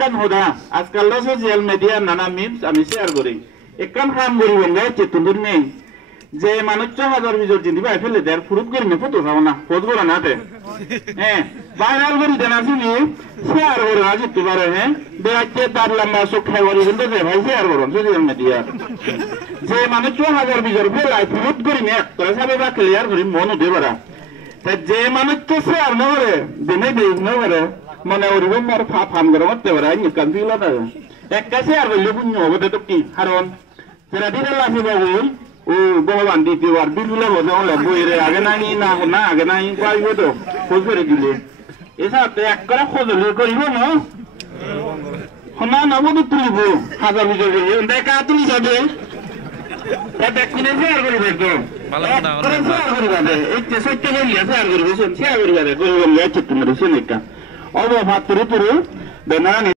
একখান হোদা আজকাল social media নানা মিমস আমি শেয়ার করি একখান কাম করি বন্ধে চেতন নেই যে মানুষ 6,000 বিজর জিন্দি ভাই ফেলে দেয় ফুরুত করি না ফটো খাও না পোজ করা না তে হ্যাঁ ভাইরাল করি দেন আসিনি শেয়ার করে না জিততে পারে হ্যাঁ দেখতে তার লম্বা চোখ খাই করি কিন্তু যে ভাই শেয়ার করুন সোশ্যাল মিডিয়া যে মানুষ 6,000 বিজর ফেলাই ফুরুত করি না তোরা সবাই বা ক্লিয়ার করি মন উঠে পারা তা যে মানুষ তো শেয়ার না করে দিনে দেখ না করে মানে ওরকম আর ফাম করে করতে পারে আমি কান দিল না একটা শেয়ার করলে পুণ্য হবে তো কি কারণ যারা দিনে লাফি বাবু ও ভগবান দ্বিতীয় আর বিলুলে বোঝা হলে বইরে আগে নাই না না আগে নাই পাইব তো খোঁজ করে দিলে এসব এক করে খোঁজ করিব না না না বধু তুলিব 1,000 বিজয় দেখা তুলি যাবে শেয়ার করিবে তো শেয়ার করিবা এই সত্য বললে শেয়ার করিবে শেয়ার করিবা গরিব চিত্ত মেরে অবভাত তুরি তুরি বেনা